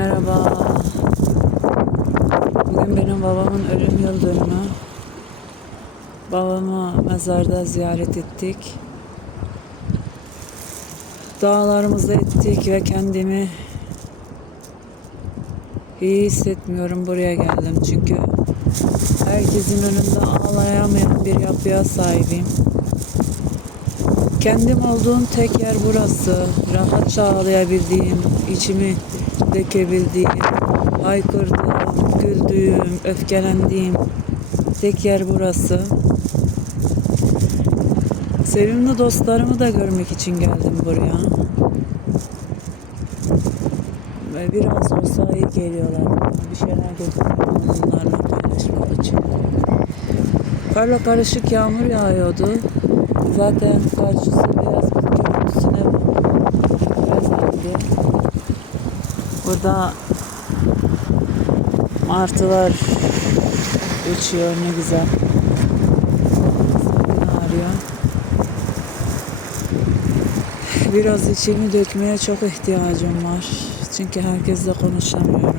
Merhaba. Bugün benim babamın ölüm yıl dönümü. Babamı mezarda ziyaret ettik. Dağlarımızı ettik ve kendimi iyi hissetmiyorum. Buraya geldim çünkü herkesin önünde ağlayamayan bir yapıya sahibim. Kendim olduğum tek yer burası. Rahatça ağlayabildiğim, içimi dökebildiğim, haykırdığım, güldüğüm, öfkelendiğim tek yer burası. Sevimli dostlarımı da görmek için geldim buraya. Ve biraz olsa iyi geliyorlar. Bir şeyler getirdim onlarla paylaşmak için. Karla karışık yağmur yağıyordu. Zaten karşısı biraz görüntüsüne benzendi. Burada martılar uçuyor ne güzel. Ağrıyor. Biraz içimi dökmeye çok ihtiyacım var. Çünkü herkesle konuşamıyorum.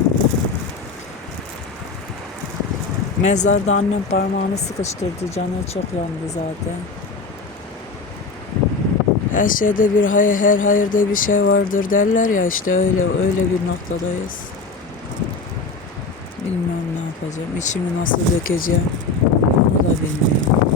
Mezarda annem parmağını sıkıştırdı. Canı çok yandı zaten. Her şeyde bir hayır, her hayırda bir şey vardır derler ya işte öyle öyle bir noktadayız. Bilmiyorum ne yapacağım. İçimi nasıl dökeceğim. Onu da bilmiyorum.